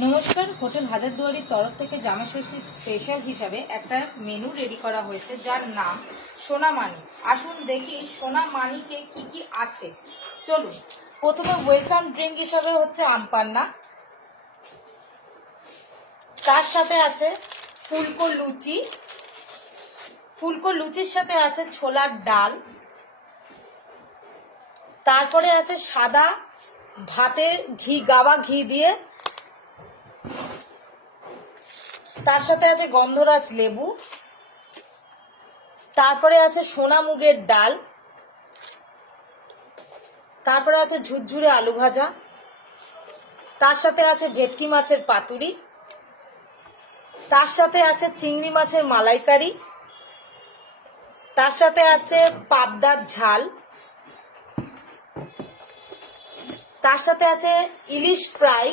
নমস্কার, হোটেল হাজারদুয়ারির তরফ থেকে জামা ষষ্ঠীর স্পেশাল হিসাবে একটা মেনু রেডি করা হয়েছে যার নাম সোনামানি। আসুন দেখি সোনামানিতে কি কি আছে। চলুন, প্রথমে ওয়েলকাম ড্রিঙ্ক হিসাবে হচ্ছে আমপান্না, তার সাথে আছে ফুলকো লুচি, ফুলকো লুচির সাথে আছে ছোলার ডাল, তারপরে আছে সাদা ভাতের ঘি, গাওয়া ঘি দিয়ে, তার সাথে আছে গন্ধরাজ লেবু, তারপরে আছে সোনা মুগের ডাল, তারপরে আছে ঝুরঝুরে আলু ভাজা, তার সাথে আছে ভেটকি মাছের পাতুরি, তার সাথে আছে চিংড়ি মাছের মালাইকারি, তার সাথে আছে পাবদার ঝাল, তার সাথে আছে ইলিশ ফ্রাই,